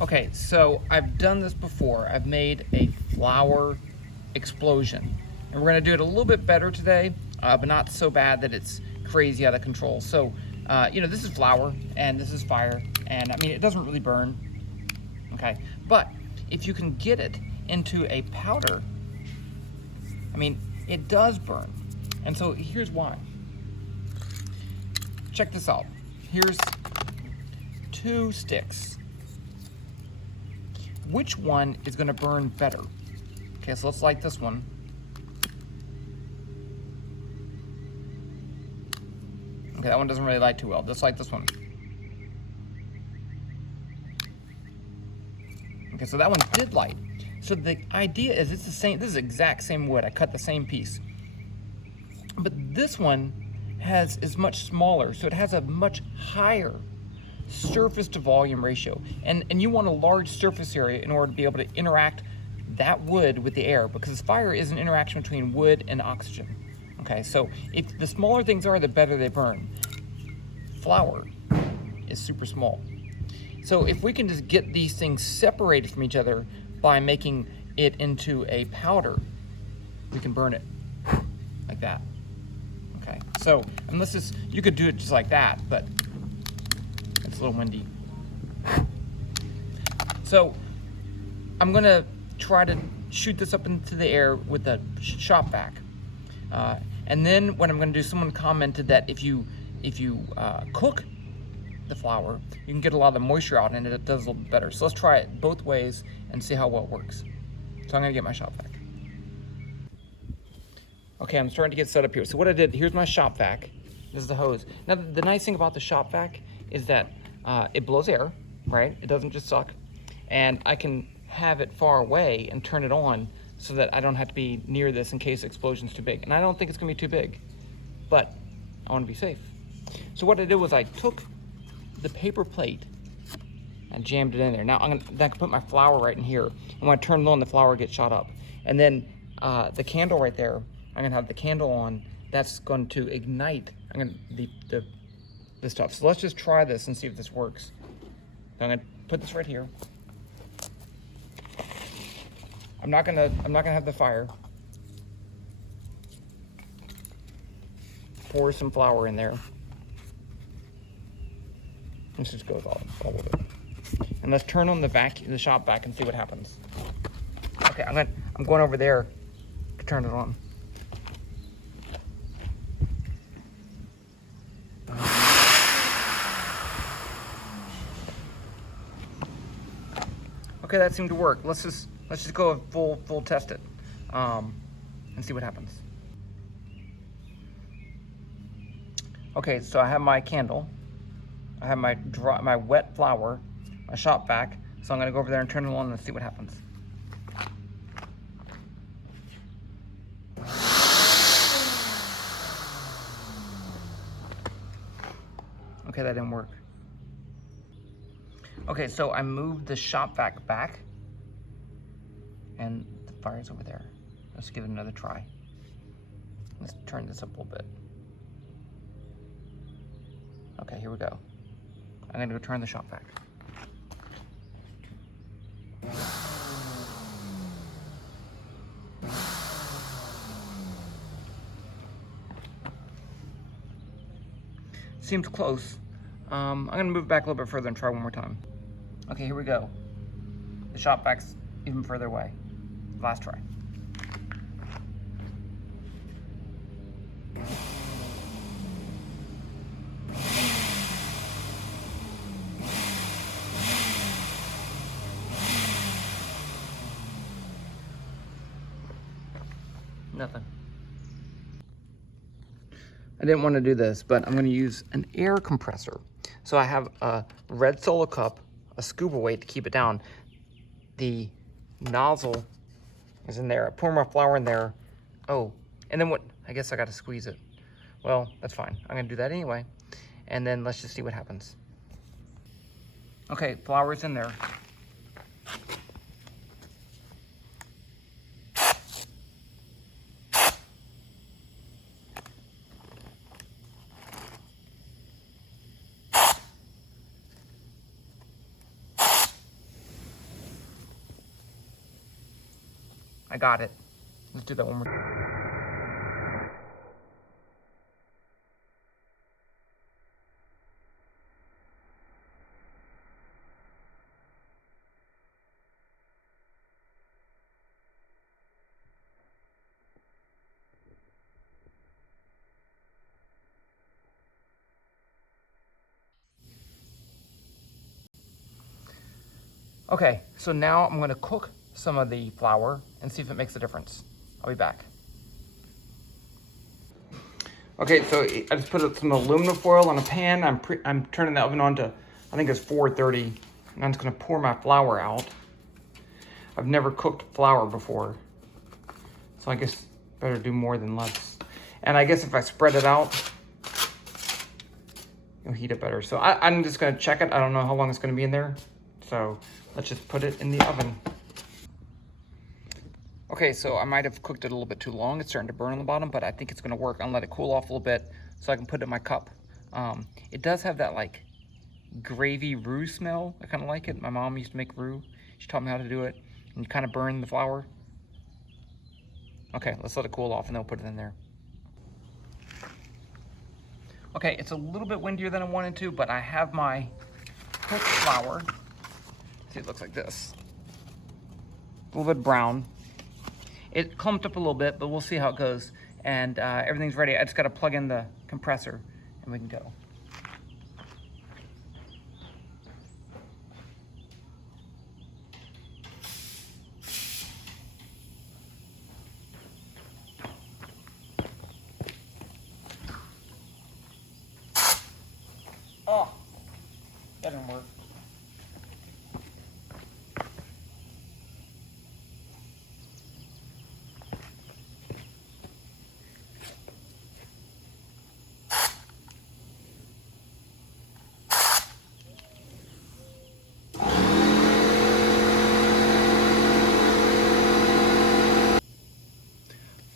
Okay, so I've done this before. I've made a flour explosion. And we're gonna do it a little bit better today, but not so bad that it's crazy out of control. So, this is flour and this is fire. And I mean, it doesn't really burn, okay? But if you can get it into a powder, I mean, it does burn. And so here's why. Check this out. Here's 2 sticks. Which one is gonna burn better? Okay, so let's light this one. Okay, that one doesn't really light too well. Just light this one. Okay, so that one did light. So the idea is it's the same, this is the exact same wood. I cut the same piece. But this one is much smaller, so it has a much higher surface to volume ratio. And you want a large surface area in order to be able to interact that wood with the air, because fire is an interaction between wood and oxygen. Okay, so if the smaller things are, the better they burn. Flour is super small. So if we can just get these things separated from each other by making it into a powder, we can burn it like that. Okay, so unless it's, you could do it just like that, but it's a little windy. So I'm gonna try to shoot this up into the air with a shop vac. And then what I'm gonna do, someone commented that if you cook the flour, you can get a lot of the moisture out and it does a little bit better. So let's try it both ways and see how well it works. So I'm gonna get my shop vac. Okay, I'm starting to get set up here. So what I did, here's my shop vac. This is the hose. Now the nice thing about the shop vac is that it blows air, right? It doesn't just suck. And I can have it far away and turn it on so that I don't have to be near this in case the explosion's too big. And I don't think it's gonna be too big, but I wanna be safe. So what I did was I took the paper plate and jammed it in there. Now I can put my flour right in here. And when I turn it on, the flour gets shot up. And then the candle right there, I'm gonna have the candle on. That's going to ignite. The stuff. So let's just try this and see if this works. So I'm gonna put this right here. I'm not gonna have the fire. Pour some flour in there. This just goes all over it. And let's turn on the shop vac and see what happens. Okay, I'm going over there to turn it on. Okay, that seemed to work. Let's just go full test it, and see what happens. Okay, so I have my candle, I have my wet flour, my shop vac. So I'm gonna go over there and turn it on and see what happens. Okay, that didn't work. Okay, so I moved the shop vac back and the fire's over there. Let's give it another try. Let's turn this up a little bit. Okay, here we go. I'm gonna go turn the shop vac. Seems close. I'm gonna move back a little bit further and try one more time. Okay, here we go. The shop vac's even further away. Last try. Nothing. I didn't want to do this, but I'm going to use an air compressor. So I have a red Solo cup, a scuba weight to keep it down. The nozzle is in there. I pour my flour in there. Oh, and then what? I guess I got to squeeze it. Well, that's fine. I'm going to do that anyway. And then let's just see what happens. Okay, flour's in there. I got it. Let's do that one more time. Okay, so now I'm gonna cook some of the flour and see if it makes a difference. I'll be back. Okay, so I just put some aluminum foil on a pan. I'm turning the oven on to, I think it's 430, and I'm just gonna pour my flour out. I've never cooked flour before, so I guess better do more than less. And I guess if I spread it out, it'll heat it better. So I'm just gonna check it. I don't know how long it's gonna be in there. So let's just put it in the oven. Okay, so I might have cooked it a little bit too long. It's starting to burn on the bottom, but I think it's gonna work. I'm gonna let it cool off a little bit so I can put it in my cup. It does have that like gravy roux smell. I kind of like it. My mom used to make roux. She taught me how to do it. And you kind of burn the flour. Okay, let's let it cool off and then we'll put it in there. Okay, it's a little bit windier than I wanted to, but I have my cooked flour. See, it looks like this. A little bit brown. It clumped up a little bit, but we'll see how it goes. And everything's ready. I just got to plug in the compressor and we can go. Oh, that didn't work.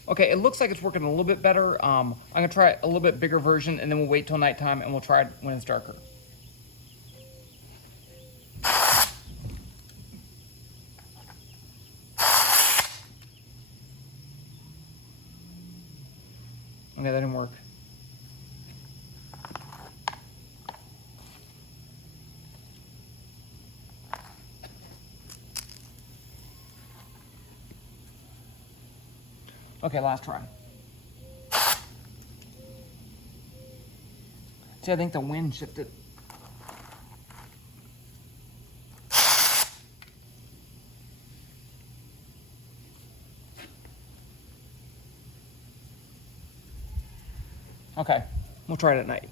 Okay, it looks like it's working a little bit better. I'm gonna try a little bit bigger version and then we'll wait till nighttime and we'll try it when it's darker. Okay, that didn't work. Okay, last try. See, I think the wind shifted. Okay, we'll try it at night.